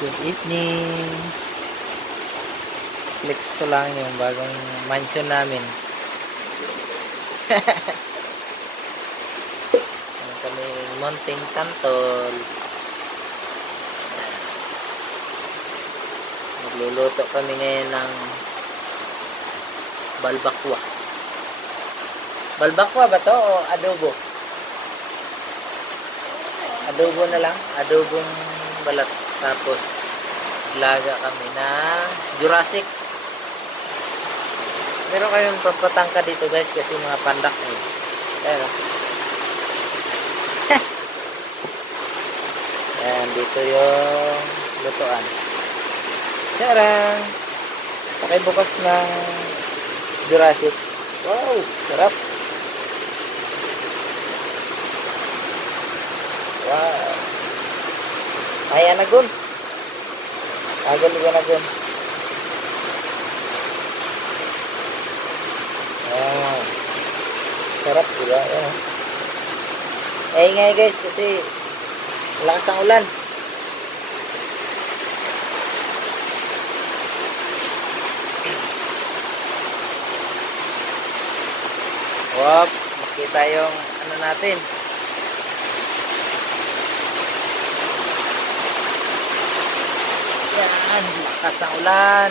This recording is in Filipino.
Good evening. Flex ko lang yung bagong mansion namin. Kami Mountain Santol. Magluluto kami ngayon ng balbakwa. Balbakwa ba to o adobo? Adobo na lang. Adobong balat. Tapos laga kami na Jurassic. Meron kayong papatangka dito guys kasi mga pandak eh. Ayan. Ayan, dito yung lutuan. Sarang! Pakibukas ng Jurassic. Wow! Sarap! Wow! Ayan na gun! Agal ko na gun. Ayan. Sarap diba? Ayan. Eh ngay guys kasi lakas ang ulan. Wop, makita yung ano natin. Yan, lakas ng ulan.